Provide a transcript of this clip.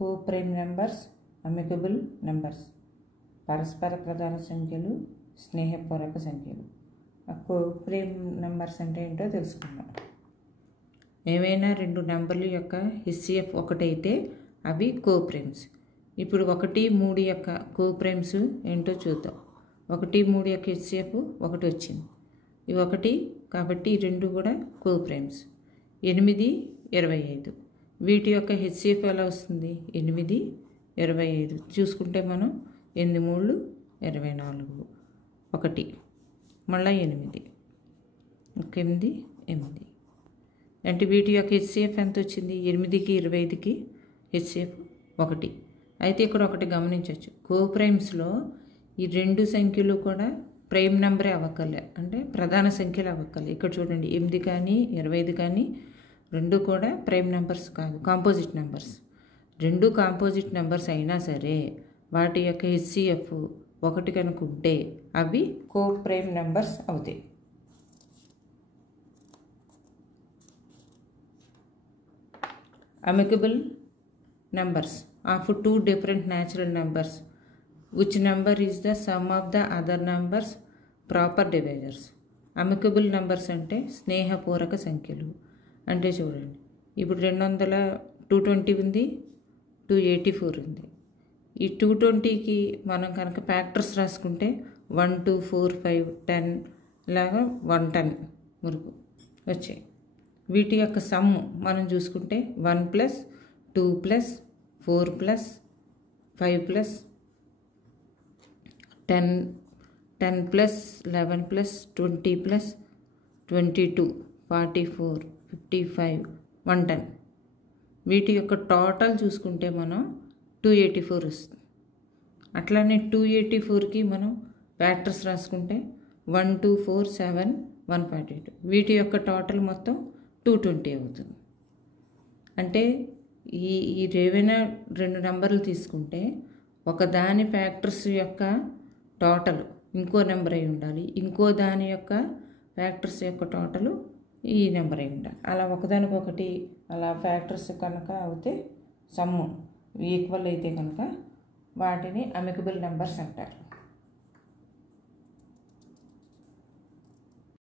Coprime numbers, amicable numbers, పరస్పర ప్రధాన సంఖ్యలు, స్నేహపూర్వక సంఖ్యలు. కోప్రైమ్ నెంబర్స్ అంటే ఏంటో తెలుసుకుందాం. ఏవైనా రెండు నెంబర్ల యొక్క హెచ్సిఎఫ్ ఒకటైతే అవి కోప్రైమ్స్. ఇప్పుడు 1, 3 యొక్క కోప్రైమ్స్ ఏంటో చూద్దాం. 1, 3 యొక్క హెచ్సిఎఫ్ 1 వచ్చింది. ఇవి 1 కాబట్టి ఈ రెండు కూడా కోప్రైమ్స్. 8, 25 వీటి యొక్క హెచ్సిఎఫ్ ఎలా వస్తుంది? 8, 25 చూసుకుంటే మనం 8, 3, 24, 1 మళ్ళీ 8, 8, 8 అంటే వీటి యొక్క హెచ్సిఎఫ్ ఎంత వచ్చింది? 8కి 25కి హెచ్సిఎఫ్ 1. అయితే ఇక్కడ ఒకటి గమనించవచ్చు, కోప్రైమ్స్లో ఈ రెండు సంఖ్యలు కూడా ప్రైమ్ నెంబరే అవ్వక్కర్లే, అంటే ప్రధాన సంఖ్యలు అవ్వక్కర్లే. ఇక్కడ చూడండి 8 కానీ 25 కానీ రెండు కూడా ప్రైమ్ నెంబర్స్ కాదు, కాంపోజిట్ నెంబర్స్. రెండు కాంపోజిట్ నెంబర్స్ అయినా సరే వాటి యొక్క హెచ్సిఎఫ్ 1 కనుక ఉంటే అవి కోప్రైమ్ నెంబర్స్ అవుతాయి. Amicable numbers of two different natural numbers which number is the sum of the other numbers proper divisors. Amicable numbers అంటే స్నేహపూర్వక సంఖ్యలు. అంటే చూడండి, ఇప్పుడు 220 ఉంది, 284 ఉంది. ఈ 220కి మనం కనుక ఫ్యాక్టర్స్ రాసుకుంటే 1, 2, 4, 5, 10 ఇలాగా 110 వరకు వచ్చాయి. వీటి యొక్క సమ్ మనం చూసుకుంటే 1 + 2 + 4 + 5 + 10, 10 + 11 + 20 + 22, 44, 55, 110 వీటి యొక్క టోటల్ చూసుకుంటే మనం 284 వస్తుంది. అట్లానే 284కి మనం ఫ్యాక్టర్స్ రాసుకుంటే 1, 2, 4, 7, 142 వీటి యొక్క టోటల్ మొత్తం 220 అవుతుంది. అంటే ఈ ఏవైనా రెండు నెంబర్లు తీసుకుంటే ఒకదాని ఫ్యాక్టర్స్ యొక్క టోటల్ ఇంకో నెంబర్ అయి ఉండాలి, ఇంకో దాని యొక్క ఫ్యాక్టర్స్ యొక్క టోటల్ ఈ నెంబర్ అయి ఉండాలి. అలా ఒకదానికొకటి అలా ఫ్యాక్టర్స్ కనుక అయితే సమ్ము ఈక్వల్ అయితే కనుక వాటిని అమికబుల్ నెంబర్స్ అంటారు.